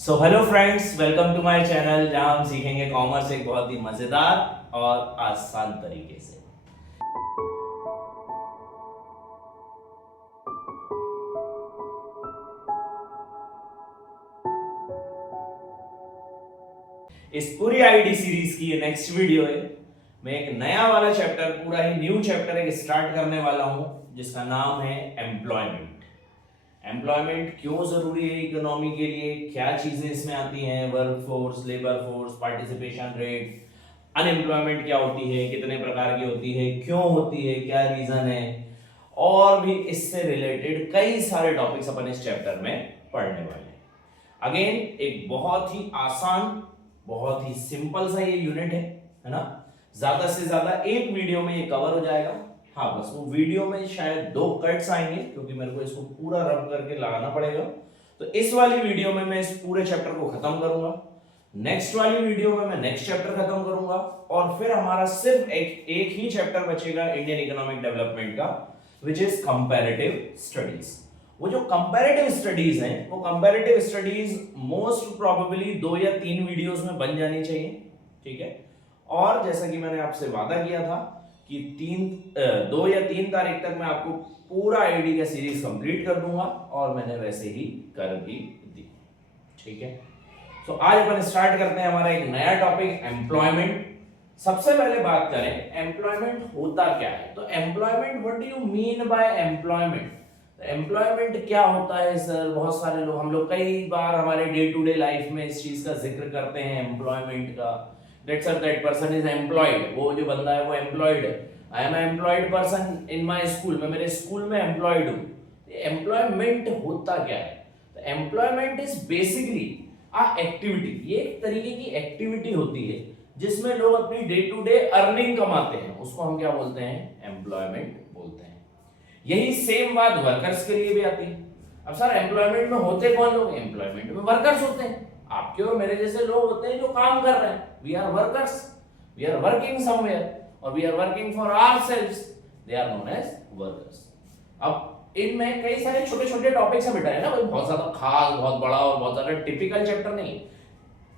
So hello friends, welcome to my channel जहां हम सीखेंगे कॉमर्स एक बहुत ही मजेदार और आसान तरीके से। इस पूरी आईडी सीरीज की ये नेक्स्ट वीडियो है। मैं एक नया वाला चैप्टर, पूरा ही न्यू चैप्टर एक स्टार्ट करने वाला हूं जिसका नाम है एम्प्लॉयमेंट। एम्प्लॉयमेंट क्यों जरूरी है इकोनॉमी के लिए, क्या चीजें इसमें आती हैं, work force, labour force, participation rate, unemployment क्या होती है, कितने प्रकार की होती है, क्यों होती है, क्या रीजन है, और भी इससे रिलेटेड कई सारे टॉपिक्स अपन इस चैप्टर में पढ़ने वाले हैं। अगेन एक बहुत ही आसान, बहुत ही सिंपल सा ये यूनिट है ना। ज्यादा से ज्यादा एक वीडियो में ये कवर हो जाएगा। हाँ, बस वो वीडियो में शायद 2 कट्स आएंगे क्योंकि मेरे को इसको पूरा रब करके लगाना पड़ेगा। तो इस वाली वीडियो में मैं इस पूरे चैप्टर को खत्म करूंगा, नेक्स्ट वाली वीडियो में मैं नेक्स्ट चैप्टर खत्म करूंगा, और फिर हमारा सिर्फ एक ही चैप्टर बचेगा इंडियन इकोनॉमिक डेवलपमेंट का, विच इज कंपैरेटिव स्टडीज। वो जो कंपैरेटिव स्टडीज हैं, वो कंपैरेटिव स्टडीज मोस्ट प्रोबेबली 2 या 3 वीडियोस में बन जानी चाहिए, ठीक है। और जैसा कि मैंने आपसे वादा किया था कि 2 या 3 तारीख तक मैं आपको पूरा आईडी का सीरीज कंप्लीट कर दूंगा, और मैंने वैसे ही कर भी दी, ठीक है। तो आज अपन स्टार्ट करते हैं हमारा एक नया टॉपिक, एम्प्लॉयमेंट। सबसे पहले बात करें एम्प्लॉयमेंट होता क्या है। तो employment, what do you mean bye employment? Employment क्या होता है सर? बहुत सारे लोग, हम लोग कई बार हमारे डे टू डे लाइफ में इस चीज का जिक्र करते हैं एम्प्लॉयमेंट का। That sir, that person is employed, वो जो बंदा है वो एम्प्लॉयड है। I am employed person in my school, मैं मेरे स्कूल में एम्प्लॉयड हूँ। एम्प्लॉयमेंट होता क्या है? तो एम्प्लॉयमेंट इज बेसिकली एक्टिविटी। ये एक तरीके की एक्टिविटी होती है जिसमें लोग अपनी डे टू डे अर्निंग कमाते हैं, उसको हम क्या बोलते हैं? एम्प्लॉयमेंट बोलते हैं। यही सेम बात वर्कर्स के लिए भी आती है। अब सर एम्प्लॉयमेंट में होते कौन लोग? एम्प्लॉयमेंट में वर्कर्स होते हैं, आपके और मेरे जैसे लोग होते हैं जो काम कर रहे हैं। We are workers, we are working somewhere, और we are working for ourselves, they are known as workers. अब इनमें कई सारे छोटे छोटे टॉपिक्स हैं बेटा, है ना, बहुत ज्यादा खास, बहुत बड़ा और बहुत ज्यादा टिपिकल चैप्टर नहीं है।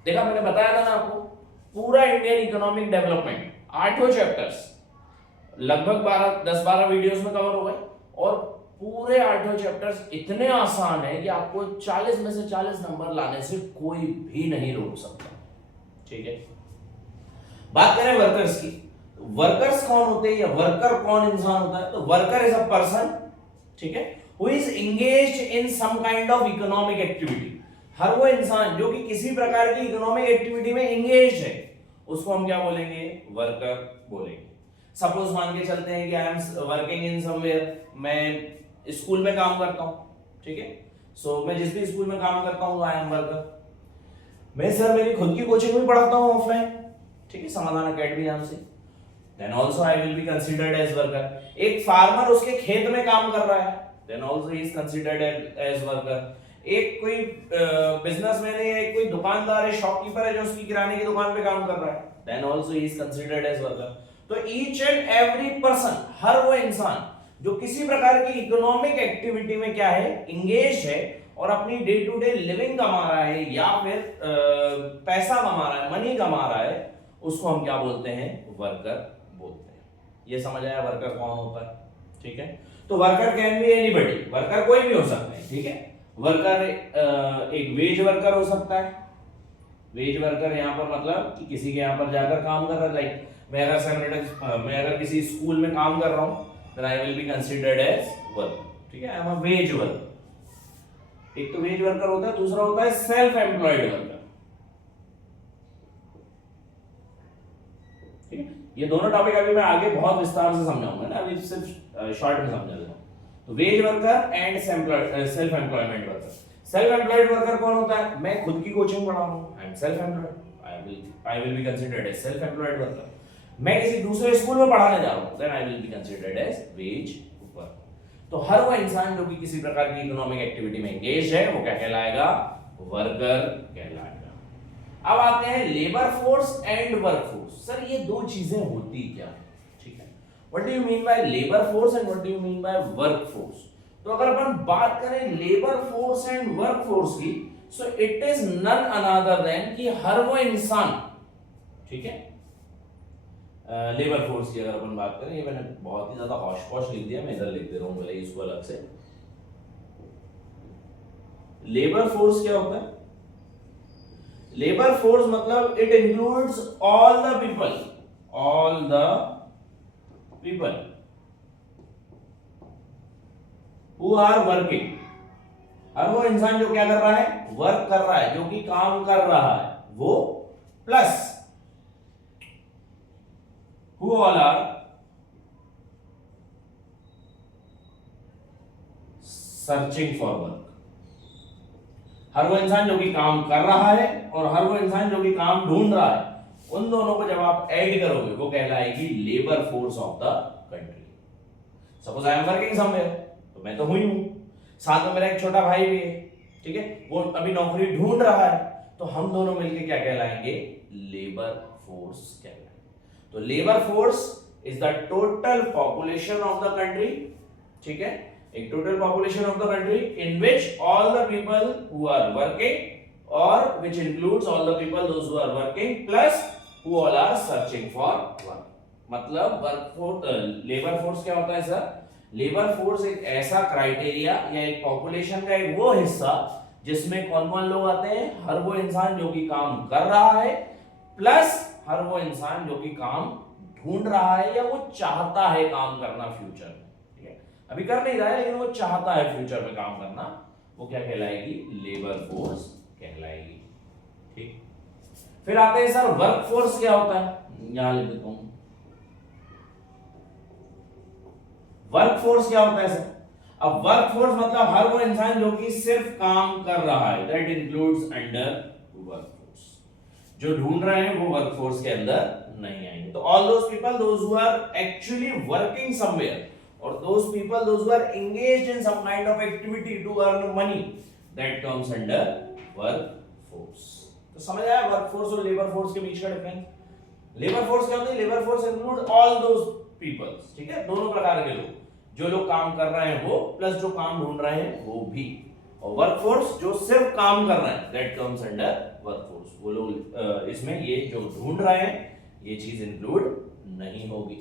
देखा, मैंने बताया था ना आपको, पूरा इंडियन इकोनॉमिक डेवलपमेंट 8 चैप्टर्स लगभग 10-12 वीडियोस में कवर हो गए, और पूरे 8 चैप्टर्स इतने आसान है कि आपको 40 में से 40 नंबर लाने से कोई भी नहीं रोक सकता, ठीक है। बात करें वर्कर्स की, वर्कर्स कौन होते हैं या वर्कर कौन इंसान होता है? तो वर्कर इज अ पर्सन, ठीक है, who is engaged in some kind of economic activity. हर वो इंसान जो कि किसी प्रकार की इकोनॉमिक एक्टिविटी में एंगेज्ड है, उसको हम क्या बोलेंगे? वर्कर बोलेंगे। सपोज मान के चलते हैं कि आई एम वर्किंग इन समवेयर, मैं स्कूल में काम करता हूं, ठीक है। सो मैं जिस भी स्कूल में काम करता हूं आई एम वर्कर। मैं सर मेरी खुद की कोचिंग भी पढ़ाता हूं ऑफलाइन, ठीक है, समाधान एकेडमी नाम से, then also I will be considered as worker. एक फार्मर उसके खेत में काम कर रहा है, then also he is considered as worker. एक कोई बिजनेसमैन है, एक कोई दुकानदार है, शॉपकीपर है जो उसकी किराने की दुकान पे काम कर रहा है, then also he is considered as worker. तो ईच एंड एवरी पर्सन, हर वो इंसान जो किसी प्रकार की इकोनॉमिक एक्टिविटी में क्या है? एंगेज है, और अपनी डे टू डे लिविंग कमा रहा है या फिर पैसा कमा रहा है, मनी कमा रहा है, उसको हम क्या बोलते हैं? वर्कर बोलते हैं। ये समझ आया वर्कर कौन होता है, ठीक है। तो worker can be anybody, worker कोई भी हो सकता है, ठीक है। वर्कर एक वेज वर्कर हो सकता है। वेज वर्कर यहाँ पर मतलब कि किसी के यहाँ पर जाकर काम कर रहा है। लाइक मैं अगर किसी स्कूल में काम कर रहा हूँ, then I will be considered as worker, ठीक है। I am a wage worker। एक तो वेज वर्कर होता है, दूसरा होता है सेल्फ एम्प्लॉयड वर्कर, ठीक है। ये दोनों टॉपिक अभी मैं आगे बहुत विस्तार से समझाऊंगा ना, अभी सिर्फ शॉर्ट में समझा देता हूं। तो wage worker and self employment worker. Self employed worker कौन होता है? मैं खुद की कोचिंग पढ़ा रहा हूं, I am self employed, I will be considered as self employed worker. मैं किसी दूसरे स्कूल में पढ़ाने जा रहा हूं, then I will be considered as wage worker. तो हर वो इंसान जो कि किसी प्रकार की इकोनॉमिक एक्टिविटी में एंगेज है, वो क्या कहलाएगा? वर्कर कहलाएगा। अब आते हैं labour force and work force. Sir ये दो चीजें होती क्या है, ठीक है। What do you mean by labour force and what do you mean by work force? तो अगर अपन बात करें labour force and work force की, so it is none other than कि हर वो इंसान, ठीक है, लेबर फोर्स की अगर अपन बात करें, ये मैंने बहुत ही ज्यादा हौश पौश लिख दिया, मैं इधर लिख दे रहा हूं भले इसको अलग से। लेबर फोर्स क्या होता है? लेबर फोर्स मतलब it includes all the people who are working. हर वो इंसान जो क्या कर रहा है? वर्क कर रहा है, जो कि काम कर रहा है वो, plus who all are searching for work। हर वो इंसान जो कि काम कर रहा है और हर वो इंसान जो कि काम ढूंढ रहा है, उन दोनों को जब आप ऐड करोगे वो कहलाएगी labour force of the country. Suppose I am working somewhere, तो मैं तो हुई हूं, साथ में मेरा एक छोटा भाई भी है, ठीक है, वो अभी नौकरी ढूंढ रहा है, तो हम दोनों मिलकर क्या कहलाएंगे? लेबर फोर्स कहलाएंगे। तो labour force is the total population of the country, ठीक है, एक total population of the country in which all the people who are working और which includes all the people those who are working plus who all are searching for work. मतलब labour force क्या होता है sir? Labour force एक ऐसा criteria या एक population का एक वो हिस्सा जिसमें कौन कौन लोग आते हैं? हर वो इंसान जो कि काम कर रहा है प्लस हर वो इंसान जो कि काम ढूंढ रहा है या वो चाहता है काम करना फ्यूचर में, ठीक है, अभी कर नहीं रहा है लेकिन वो चाहता है फ्यूचर में काम करना, वो क्या कहलाएगी? लेबर फोर्स कहलाएगी। ठीक, फिर आते हैं सर वर्क फोर्स क्या होता है? यहां लिख देता हूं, वर्क फोर्स क्या होता है सर? अब वर्क फोर्स मतलब हर वो इंसान जो कि सिर्फ काम कर रहा है, that includes under work force. जो ढूंढ रहे हैं वो वर्क फोर्स के अंदर नहीं आएंगे। तो all those people those who are actually working somewhere और those people those who are engaged in some kind of activity to earn money, that comes under work force. तो समझ आया वर्क फोर्स और लेबर फोर्स के बीच का difference? Labour force क्या होती है? Labour force include all those peoples, ठीक है, दोनों प्रकार के लोग, जो लोग काम कर रहे हैं वो प्लस जो काम ढूंढ रहे हैं वो भी, और वर्क फोर्स जो सिर्फ काम कर रहे हैं, that comes under work force. वो लोग इसमें ये जो ढूंढ रहे हैं ये चीज इंक्लूड नहीं होगी।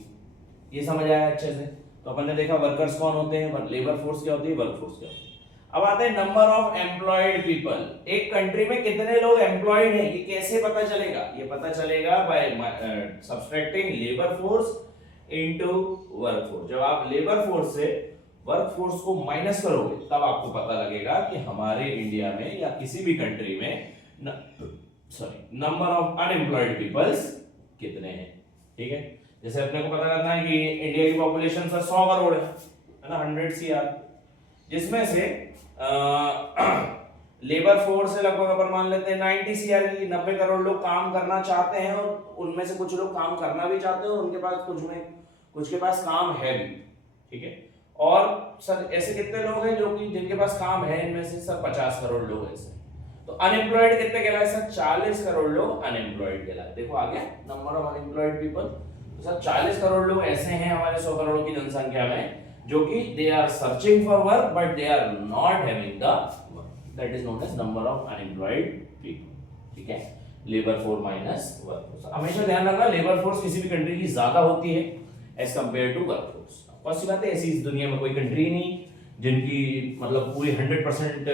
ये समझ आया अच्छे से? तो अपन ने देखा वर्कर्स कौन होते हैं, लेबर फोर्स क्या होती है, वर्क फोर्स क्या होती है। अब आते हैं नंबर ऑफ एम्प्लॉयड पीपल। एक कंट्री में कितने लोग एम्प्लॉयड हैं ये कैसे पता चलेगा? ये पता चलेगा by subtracting labour force into work force. जब आप लेबर फोर्स से वर्क फोर्स को माइनस करोगे तब आपको पता लगेगा कि हमारे इंडिया में या किसी भी कंट्री में नंबर ऑफ अनएम्प्लॉयड पीपल्स कितने हैं। ठीक है, जैसे अपने को पता करना है कि इंडिया की पॉपुलेशन सर 100 करोड़ है ना, 100 CR, जिसमें से लेबर फोर्स से लगभग अपन मान लेते हैं 90 CR की, 90 करोड़ लोग काम करना चाहते हैं और उनमें से कुछ लोग काम करना भी चाहते हैं और उनके पास कुछ के पास काम है भी। ठीक है, और सर ऐसे कितने लोग हैं जो कि जिनके पास काम है? इनमें से सर 50 करोड़ लोग ऐसे। तो अनएम्प्लॉयड कितने कहलाए सर? 40 करोड़ लोग अनएम्प्लॉयड कहलाए। देखो आ गया नंबर ऑफ अनएम्प्लॉयड पीपल। तो सर 40 करोड़ लोग ऐसे हैं हमारे 100 करोड़ की जनसंख्या में जो कि they are searching for work but they are not having the work, that is known as number of unemployed people. ठीक है, labour force minus work force. हमेशा ध्यान रखना लेबर फोर्स किसी भी कंट्री की ज्यादा होती है as compare to work force. कौन सी बात है, ऐसी इस दुनिया में कोई कंट्री नहीं जिनकी मतलब पूरी 100%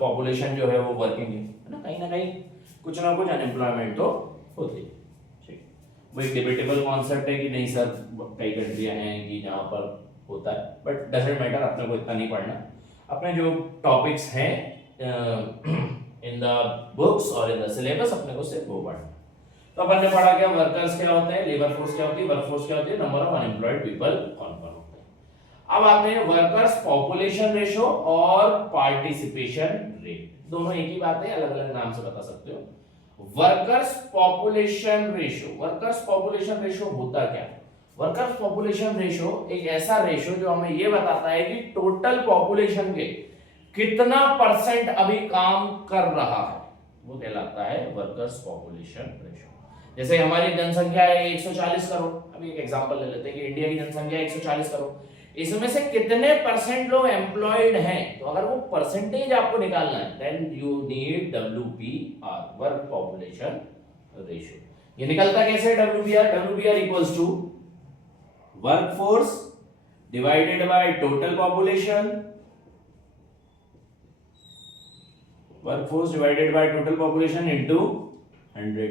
पॉपुलेशन जो है वो वर्किंग है ना, कहीं कुछ ना कुछ अनएम्प्लॉयमेंट तो होती है। ठीक, वो एक डिबेटेबल कॉन्सेप्ट है कि नहीं सर कई कंट्रियां हैं कि जहाँ पर होता है, बट डजंट मैटर, अपने को इतना नहीं पढ़ना। अपने जो टॉपिक्स हैं इन द बुक्स और इन द सिलेबस अपने को सिर्फ वो पढ़ना। तो अपन ने पढ़ा क्या, वर्कर्स क्या होते हैं, लेबर फोर्स क्या होती है, वर्क फोर्स क्या होती है, नंबर ऑफ अनएम्प्लॉयड पीपल कौन कौन होते हैं। अब आते हैं वर्कर्स पॉपुलेशन रेशो और पार्टिसिपेशन रेट। दोनों एक ही बात है, अलग अलग नाम से बता सकते हो। Workers population ratio, workers population ratio होता क्या? वर्कर्स पॉपुलेशन रेशो एक ऐसा रेशो जो हमें ये बताता है कि टोटल पॉपुलेशन के कितना % अभी काम कर रहा है, वो कहलाता है वर्कर्स पॉपुलेशन रेशो। जैसे हमारी जनसंख्या है 140 करोड़, अभी एक एग्जांपल ले लेते हैं कि इंडिया की जनसंख्या 140 करोड़। इसमें से कितने परसेंट लोग एम्प्लॉयड हैं, तो अगर वो परसेंटेज आपको निकालना है then you need WPR, work population ratio. ये निकलता कैसे WPR equals to workforce divided by total population, workforce divided by total population into 100,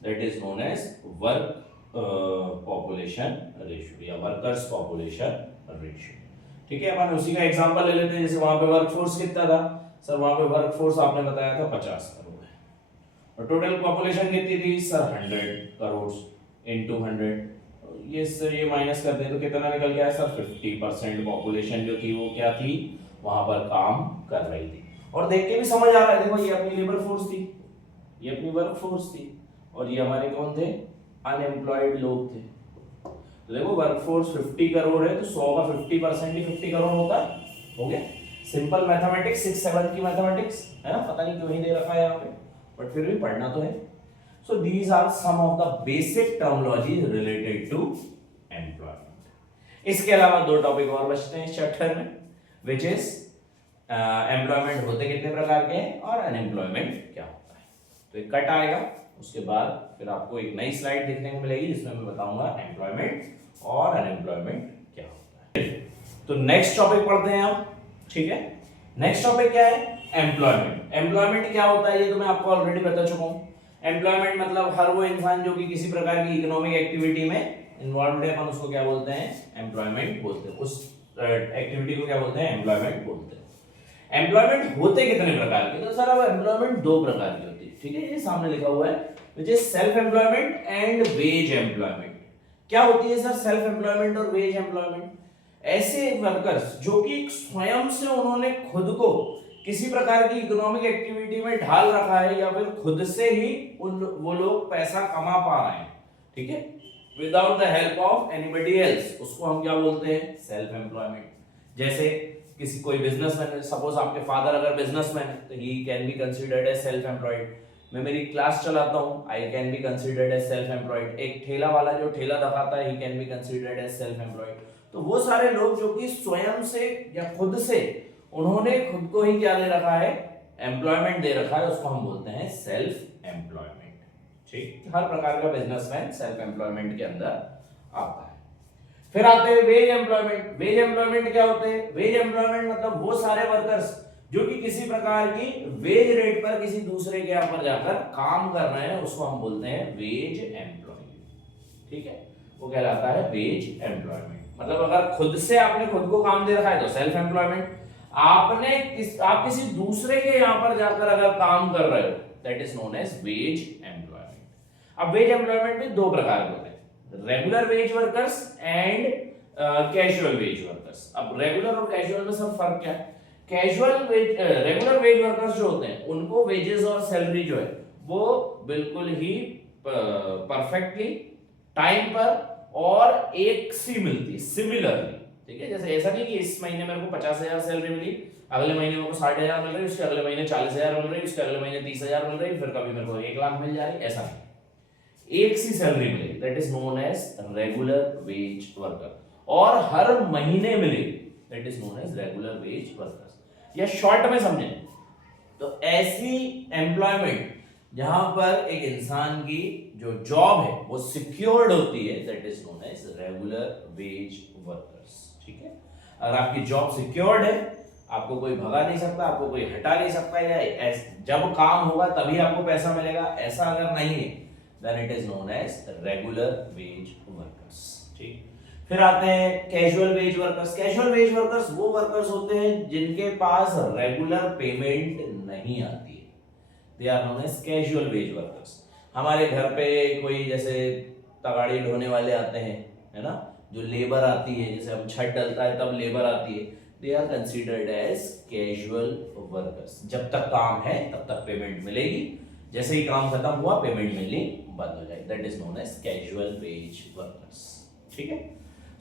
that is known as work population ratio या workers population ratio। ठीक है, अपन उसी का example ले लेते हैं। जैसे वहां पे वर्कफोर्स कितना था सर, वहां पे वर्कफोर्स आपने बताया था 50 करोड़ है, और टोटल पॉपुलेशन कितनी थी सर 100 करोड़ into 100, ये सर ये माइनस कर दें तो कितना निकल गया सर 50% पॉपुलेशन जो थी वो क्या थी, वहां पर काम कर रही थी। और देख के भी समझ आ रहा है, देखो ये अपनी लेबर फोर्स थी, ये अपनी वर्क फोर्स थी, और ये हमारे कौन थे, अनएम्प्लॉयड लोग थे। तो देखो वर्क फोर्स 50 करोड़ है तो 100 का 50% ही 50 करोड़ होता है, हो गया। सिंपल मैथमेटिक्स 6-7 की मैथमेटिक्स है ना, पता नहीं क्यों ही दे रखा है यहाँ पे, बट फिर भी पढ़ना तो है। So these are some of the basic terminology related to employment. इसके अलावा दो टॉपिक और बचते हैं इस चैप्टर में, विच इज एम्प्लॉयमेंट होते कितने प्रकार के हैं और अनएम्प्लॉयमेंट क्या होता है। तो एक कट आएगा, उसके बाद फिर आपको एक नई स्लाइड देखने को मिलेगी जिसमें मैं बताऊंगा एम्प्लॉयमेंट और अनएम्प्लॉयमेंट क्या होता है। तो नेक्स्ट टॉपिक पढ़ते हैं आप, ठीक है। नेक्स्ट टॉपिक क्या है, एम्प्लॉयमेंट। एम्प्लॉयमेंट क्या होता है ये तो मैं आपको ऑलरेडी बता चुका हूँ। एम्प्लॉयमेंट मतलब हर वो इंसान जो कि किसी प्रकार की इकोनॉमिक एक्टिविटी में इन्वॉल्व है, अपन उसको क्या बोलते हैं, एम्प्लॉयमेंट बोलते हैं। उस एक्टिविटी को क्या बोलते हैं, एम्प्लॉयमेंट बोलते हैं। एम्प्लॉयमेंट होते कितने प्रकार के, तो सर अब एम्प्लॉयमेंट दो प्रकार की होती है, ठीक है। ये सामने लिखा हुआ है, which is self employment and veg employment. क्या होती है सर सेल्फ एम्प्लॉयमेंट और वेज एम्प्लॉयमेंट? ऐसे वर्कर्स जो कि स्वयं से उन्होंने खुद को किसी प्रकार की इकोनॉमिक एक्टिविटी में ढाल रखा है, या फिर खुद से ही वो लोग पैसा कमा पा रहे हैं, ठीक है, without the help of anybody else, उसको हम क्या बोलते हैं, सेल्फ एम्प्लॉयमेंट। जैसे किसी कोई बिजनेसमैन है, सपोज आपके फादर अगर बिजनेसमैन है तो he can be considered as self employed. मैं मेरी क्लास चलाता हूँ, I can be considered as self employed. एक ठेला वाला जो ठेला दिखाता है, he can be considered as self employed. तो वो सारे लोग जो कि स्वयं से या खुद से उन्होंने खुद को ही क्या दे रखा है, एम्प्लॉयमेंट दे रखा है, उसको हम बोलते हैं सेल्फ एम्प्लॉयमेंट, ठीक। हर प्रकार का बिजनेसमैन सेल्फ एम्प्लॉयमेंट के अंदर आता है। फिर आते हैं वेज एम्प्लॉयमेंट। वेज एम्प्लॉयमेंट क्या होते हैं, वेज एम्प्लॉयमेंट मतलब वो सारे वर्कर्स जो कि किसी प्रकार की वेज रेट पर किसी दूसरे के यहाँ पर जाकर काम कर रहे हैं, उसको हम बोलते हैं वेज एम्प्लॉयमेंट, ठीक है। वो कहलाता है वेज एम्प्लॉयमेंट। मतलब अगर खुद से आपने खुद को काम दे रखा है तो सेल्फ एम्प्लॉयमेंट, आप किसी दूसरे के यहाँ पर जाकर अगर काम कर रहे हो, that is known as wage employment. अब वेज एम्प्लॉयमेंट भी दो प्रकार के होते हैं, regular wage workers and casual wage workers. अब रेगुलर और कैजुअल में सब फर्क क्या है? रेगुलर वेज वर्कर्स जो होते हैं उनको वेजेस और सैलरी जो है वो बिल्कुल ही परफेक्टली टाइम पर और एक सी मिलती है, सिमिलरली, ठीक है। जैसे ऐसा नहीं कि इस महीने मेरे को 50,000 सैलरी मिली, अगले महीने मेरे को 60,000 मिल रही, उसके अगले महीने 40,000 मिल रही, उसके अगले महीने 30,000 मिल रही, फिर कभी मेरे को 1 लाख मिल जा रही, ऐसा नहीं। एक सी सैलरी मिलेगी, that is known as regular wage worker. और हर महीने मिलेगी, that is known as regular wage workers. या शॉर्ट में समझें तो ऐसी एम्प्लॉयमेंट जहां पर एक इंसान की जो जॉब है वो सिक्योर्ड होती है, that is known as regular wage workers, ठीक है। अगर आपकी जॉब सिक्योर्ड है, आपको कोई भगा नहीं सकता, आपको कोई हटा नहीं सकता, या जब काम होगा तभी आपको पैसा मिलेगा, ऐसा अगर नहीं है, then it is known as regular wage workers, ठीक। फिर आते हैं casual wage workers. Casual wage workers वो वर्कर्स होते हैं जिनके पास रेगुलर पेमेंट नहीं आती है, they are known as casual wage workers. हमारे घर पे कोई जैसे तगाड़ी ढोने वाले आते हैं, है ना, जो लेबर आती है, जैसे हम छत डलता है तब लेबर आती है, they are considered as casual workers. जब तक काम है तब तक पेमेंट मिलेगी, जैसे ही काम खत्म हुआ पेमेंट मिलनी बंद हो जाएगी, that is known as casual wage workers, ठीक है।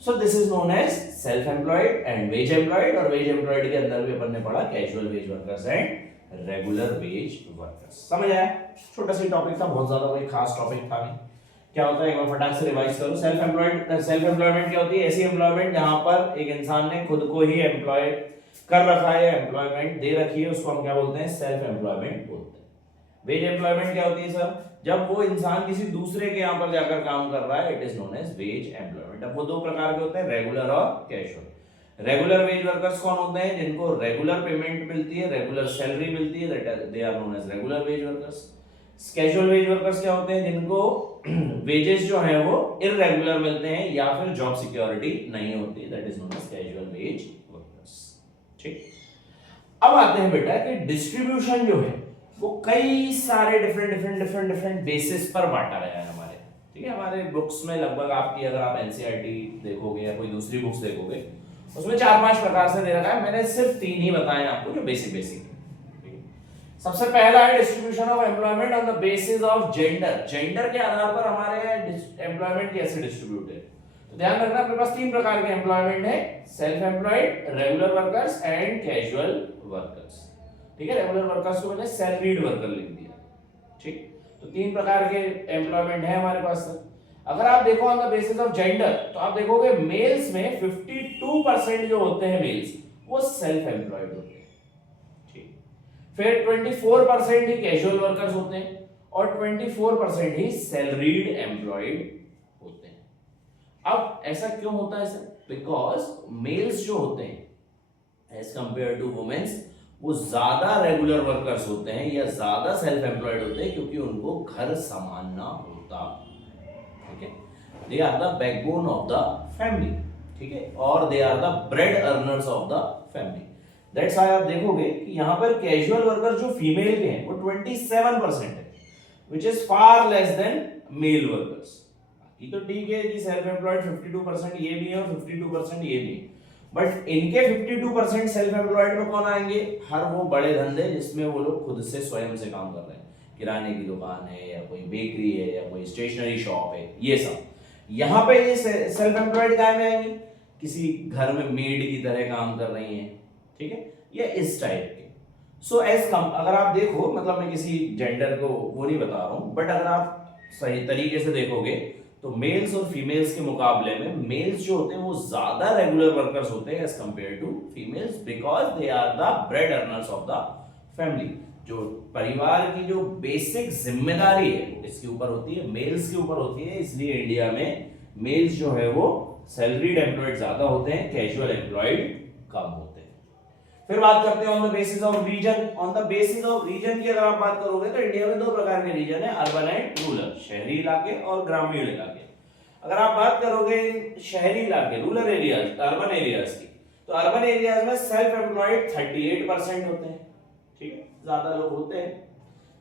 So this is known as self employed and wage employed. और वेज एम्प्लॉयड के अंदर भी अपन ने पढ़ा casual wage workers and regular wage workers. समझ आया? छोटा सा टॉपिक था, बहुत ज्यादा कोई खास टॉपिक था नहीं। क्या होता है, एक बार फटाक से रिवाइज करो। सेल्फ एम्प्लॉयमेंट क्या होती है? ऐसी एम्प्लॉयमेंट जहां पर एक इंसान ने खुद को ही एम्प्लॉय कर रखा है, एम्प्लॉयमेंट दे रखी है, उसको हम क्या बोलते हैं? सेल्फ एम्प्लॉयमेंट बोलते हैं। वेज एम्प्लॉयमेंट क्या होती है सर? जब वो इंसान किसी दूसरे के यहाँ पर जाकर काम कर रहा है, it is known as wage employment. अब वो दो प्रकार के होते हैं, रेगुलर और कैजुअल। रेगुलर वेज वर्कर्स कौन होते हैं? जिनको रेगुलर पेमेंट मिलती है, रेगुलर सैलरी मिलती है, they are known as regular wage workers. Casual wage workers क्या होते हैं? जिनको वेजेस जो है वो इररेगुलर मिलते हैं या फिर जॉब सिक्योरिटी नहीं होती, that is known as casual wage workers. ठीक, अब आते हैं बेटा कि डिस्ट्रीब्यूशन जो है वो कई सारे डिफरेंट बेसिस पर बांटा गया है हमारे, ठीक है। हमारे बुक्स में लगभग आपकी, अगर आप एनसीईआरटी देखोगे या कोई दूसरी बुक्स देखोगे, उसमें 4-5 प्रकार से दे रखा है। मैंने सिर्फ 3 ही बताए आपको जो बेसिक। सबसे पहला है distribution of employment on the basis of gender. Gender के आधार पर हमारे एम्प्लॉयमेंट कैसे डिस्ट्रीब्यूट है, तो ध्यान रखना अपने पास 3 प्रकार के एम्प्लॉयमेंट है, self employed, regular workers and casual workers. ठीक है, रेगुलर वर्कर्स को मैंने सैलरीड वर्कर लिख दिया। ठीक, तो 3 प्रकार के एम्प्लॉयमेंट है हमारे पास। अगर आप देखो on the basis of gender, तो आप देखोगे मेल्स में 52% जो होते हैं मेल्स, वो सेल्फ एम्प्लॉयड होते हैं। फिर 24% ही कैजुअल वर्कर्स होते हैं और 24% ही सैलरीड एम्प्लॉयड होते हैं। अब ऐसा क्यों होता है सर? बिकॉज मेल्स जो होते हैं एज कंपेयर टू वुमेन्स, वो ज्यादा रेगुलर वर्कर्स होते हैं या ज्यादा सेल्फ एम्प्लॉयड होते हैं, क्योंकि उनको घर संभालना होता। ठीक है, they are the backbone of the family. ठीक है, और they are the bread earners of the family. That's why आप देखोगे कि यहां पर कैजुअल वर्कर्स जो फीमेल के हैं वो 27% है, which is far less than male workers. ये तो ठीक है कि सेल्फ एम्प्लॉयड 52% ये भी है और 52% ये भी, बट इनके 52% सेल्फ एम्प्लॉयड में कौन आएंगे? हर वो बड़े धंधे जिसमें वो लोग खुद से स्वयं से काम कर रहे हैं, किराने की दुकान है या कोई बेकरी है या कोई स्टेशनरी शॉप है, ये सब। यहाँ पे ये सेल्फ एम्प्लॉयड काय में आएंगी? किसी घर में मेड की तरह काम कर रही हैं, ठीक है, या इस टाइप के। सो एज कम, अगर आप देखो, मतलब मैं किसी जेंडर को वो नहीं बता रहा हूं, बट अगर आप सही तरीके से देखोगे तो मेल्स और फीमेल्स के मुकाबले में मेल्स जो होते हैं वो ज्यादा रेगुलर वर्कर्स होते हैं as compare to females, because they are the bread earners of the family. जो परिवार की जो बेसिक जिम्मेदारी है वो किसके ऊपर होती है? मेल्स के ऊपर होती है। इसलिए इंडिया में मेल्स जो है वो सैलरीड एम्प्लॉयड ज्यादा होते हैं, कैजुअल एम्प्लॉयड कम होते हैं। फिर बात करते हैं on the basis of region. On the basis of region की अगर आप बात करोगे तो इंडिया में 2 प्रकार के रीजन है, अर्बन एंड रूरल, शहरी इलाके और ग्रामीण इलाके। अगर आप बात करोगे शहरी इलाके, रूरल एरियाज, अर्बन एरियाज की, तो अर्बन एरियाज में सेल्फ एम्प्लॉयड 38% होते हैं। ठीक है, ज्यादा लोग होते हैं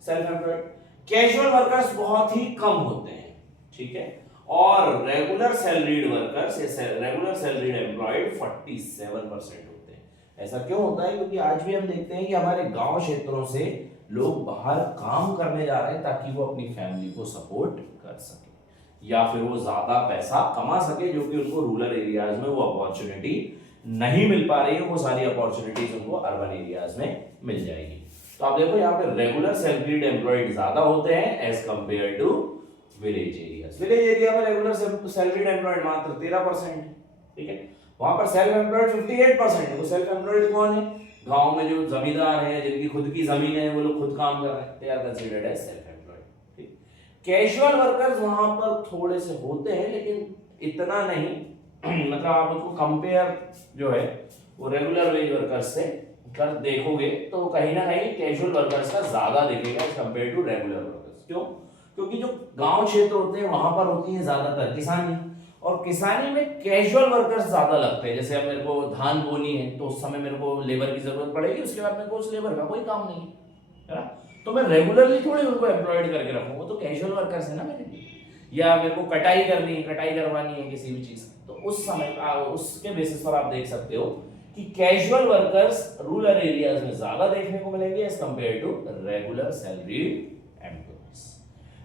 सेल्फ एम्प्लॉयड। कैजुअल वर्कर्स बहुत ही कम होते हैं। ठीक है, और regular salaried workers, regular salaried employed 47% होते हैं। ऐसा क्यों होता है? क्योंकि आज भी हम देखते हैं कि हमारे गांव क्षेत्रों से लोग बाहर काम करने जा रहे हैं ताकि वो अपनी फैमिली को सपोर्ट कर सके या फिर वो ज्यादा पैसा कमा सके, जो कि उनको रूरल एरियाज में वो अपॉर्चुनिटी नहीं मिल पा रही है। वो सारी अपॉर्चुनिटीज उनको अर्बन एरियाज में मिल जाएगी। तो आप देखो यहाँ पे रेगुलर सैलरीड एम्प्लॉयड ज्यादा होते हैं as compare to village areas. Village area में रेगुलर सैलरीड एम्प्लॉयड मात्र 13%। ठीक है, वहां पर सेल्फ एम्प्लॉयड 58% है। वो सेल्फ एम्प्लॉयड कौन है? गांव में जो जमींदार हैं, जिनकी खुद की जमीन है, वो लोग खुद काम कर रहे हैं, they are considered as self employed. ठीक, कैजुअल वर्कर्स वहां पर थोड़े से होते हैं लेकिन इतना नहीं मतलब आप उसको कंपेयर जो है वो रेगुलर वेज वर्कर्स से कर देखोगे तो कहीं ना कहीं कैजुअल वर्कर्स का ज्यादा दिखेगा as compare to regular workers. क्यों? क्योंकि जो गांव क्षेत्र होते हैं वहां पर होती है ज्यादातर किसानी, और किसानी में कैजुअल वर्कर्स ज्यादा लगते हैं। जैसे अब मेरे को धान बोनी है तो उस समय मेरे को लेबर की जरूरत पड़ेगी, उसके बाद मेरे को उस लेबर का कोई काम नहीं है ना, तो मैं रेगुलरली थोड़ी उनको एम्प्लॉयड करके रखूंगा, तो कैजुअल वर्कर्स है ना मेरे लिए। या मेरे को कटाई करनी है, कटाई करवानी है किसी भी चीज, तो उस समय उसके बेसिस पर आप देख सकते हो कि कैजुअल वर्कर्स रूरल एरियाज में ज्यादा देखने को मिलेंगे as compare to regular salaried employees.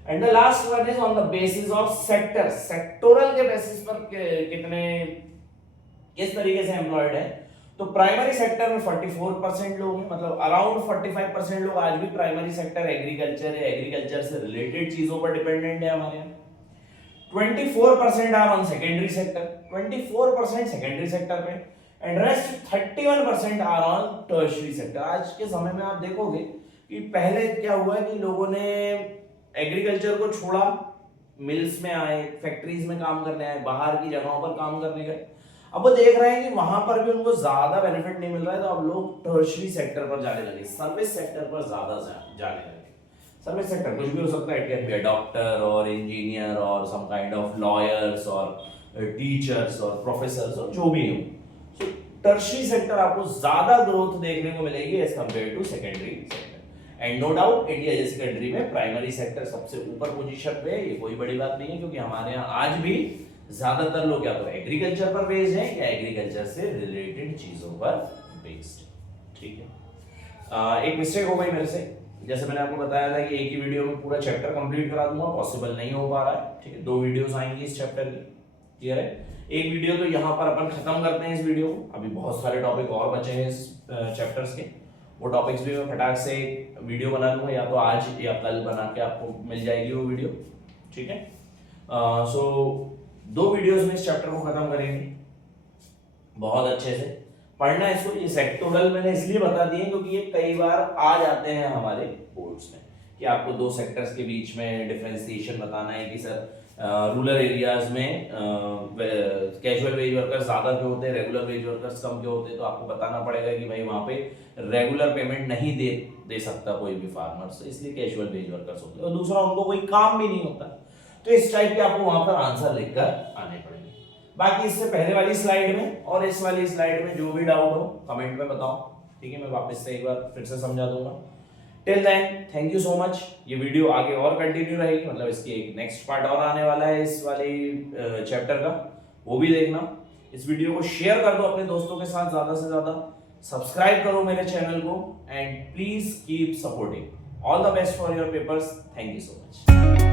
And the last one is on the basis of sector. Sectoral के बेसिस पर कितने किस तरीके से एम्प्लॉयड है, तो प्राइमरी सेक्टर में 44% लोग हैं, मतलब अराउंड 45% लोग आज भी प्राइमरी सेक्टर एग्रीकल्चर है, एग्रीकल्चर से रिलेटेड चीजों पर डिपेंडेंट है हमारे यहाँ। 24% are on secondary sector, 24% secondary sector पे, and rest 31% are on tertiary sector. आज के समय में आप देखोगे कि पहले क्या हुआ कि लोगों ने एग्रीकल्चर को छोड़ा, मिल्स में आए, फैक्ट्रीज में काम करने आए, बाहर की जगहों पर काम करने गए। अब वो देख रहे हैं कि वहां पर भी उनको ज्यादा बेनिफिट नहीं मिल रहा है, तो अब लोग टर्शियरी सेक्टर पर जाने लगे, सर्विस सेक्टर पर ज्यादा जाने लगे। सर्विस सेक्टर कुछ भी हो सकता है, it can be a doctor और इंजीनियर और सम काइंड ऑफ लॉयर्स और टीचर्स और प्रोफेसर्स और जो भी हो। सो टर्शियरी सेक्टर आपको ज्यादा ग्रोथ देखने को मिलेगी as compare to secondary sector. And no doubt India जैसी कंट्री में प्राइमरी सेक्टर सबसे ऊपर पोजीशन पे है, ये कोई बड़ी बात नहीं है, क्योंकि हमारे यहाँ आज भी ज्यादातर लोग या तो एग्रीकल्चर पर बेस्ड हैं या एग्रीकल्चर से रिलेटेड चीजों पर बेस्ड। ठीक है, एक मिस्टेक हो गई मेरे से, जैसे मैंने आपको बताया था कि एक ही वीडियो में पूरा चैप्टर कंप्लीट करा दूंगा, पॉसिबल नहीं हो पा रहा है। ठीक है, 2 वीडियोस आएंगी इस चैप्टर की, क्लियर है। एक वीडियो तो यहाँ पर अपन खत्म करते हैं इस वीडियो को, अभी बहुत सारे टॉपिक और बचे हैं इस चैप्टर्स के, वो टॉपिक्स भी मैं फटाक से वीडियो बना दूंगा, या तो आज या कल बना के आपको मिल जाएगी वो वीडियो। ठीक है, सो 2 वीडियोस में इस चैप्टर को खत्म करेंगे बहुत अच्छे से। पढ़ना इसको, ये सेक्टोरल मैंने इसलिए बता दिए क्योंकि ये कई बार आ जाते हैं हमारे बोर्ड्स में कि आपको 2 सेक्टर्स के बीच में डिफरेंशिएशन बताना है कि सर रूरल एरियाज में कैजुअल वेज वर्कर्स ज्यादा क्यों होते हैं, रेगुलर वेज वर्कर्स कम क्यों होते हैं। तो आपको बताना पड़ेगा कि भाई वहां पे रेगुलर पेमेंट नहीं दे सकता कोई भी फार्मर, से इसलिए कैजुअल वेज वर्कर्स होते हैं, और दूसरा उनको कोई काम भी नहीं होता। तो इस टाइप के आपको वहां पर आंसर लिखकर आने पड़ेंगे। बाकी इससे पहले वाली स्लाइड में और इस वाली स्लाइड में जो भी डाउट हो कमेंट में बताओ, ठीक है, मैं वापस से एक बार फिर से समझा दूंगा। Till then thank you so much. ये वीडियो आगे और कंटिन्यू रहेगी, मतलब इसकी एक नेक्स्ट पार्ट और आने वाला है इस वाली चैप्टर का, वो भी देखना। इस वीडियो को शेयर कर दो अपने दोस्तों के साथ ज्यादा से ज्यादा, सब्सक्राइब करो मेरे चैनल को, and please keep supporting. All the best for your papers. Thank you so much.